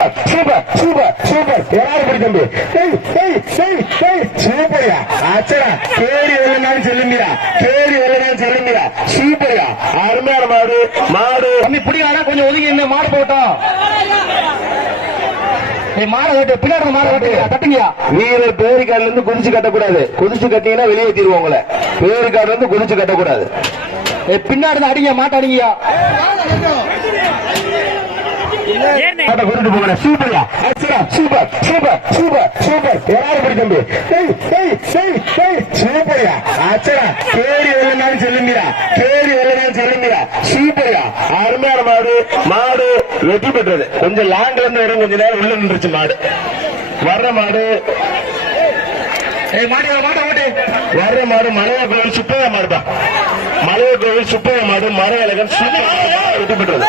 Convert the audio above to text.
Super super super. யாரு படி தம்பி. சூப்பர்யா. அச்சரா கேடி வெள்ளனாலும் செல்லுமியா கேடி வெள்ளனாலும் செல்லுமியா சூப்பர்யா. அருமையான மாடு மாடு. தம்பி பிடிக்கானா கொஞ்சம் ஒதுங்கி நின்னு மாடு போட்டோம் வீரர் பேரிக்காடுல இருந்து குதிச்சு கட்டக்கூடாது. குதிச்சு கட்டிங்கன்னா வெளியே தீருவோம் உங்களை. பேரிக்காடுல இருந்து குதிச்சு கட்டக்கூடாது. பின்னாடி அடிங்க மாட்டு கொண்டுட்டு போகிறேன் சூப்பர்யா. Super super super super. யாரு படி தம்பி. சூப்பர்யா. அச்சரா கேடி வெள்ளனாலும் செல்லுமியா கேடி வெள்ளனாலும் செல்லுமியா சூப்பர்யா. அருமையான மாடு. மாடு வெற்றி பெற்றது. கொஞ்சம் லாங்ல இருந்து வரும். கொஞ்ச நேரம் உள்ள நின்றுச்சு மாடு. வர்ற மாடு. வர்ற மாடு மலைய கோவில் சுப்பையா மாடுதான் மலைய கோவில் சுப்பையா மாடு. மர இலகன் சூப்பர் வெற்றி பெற்றது.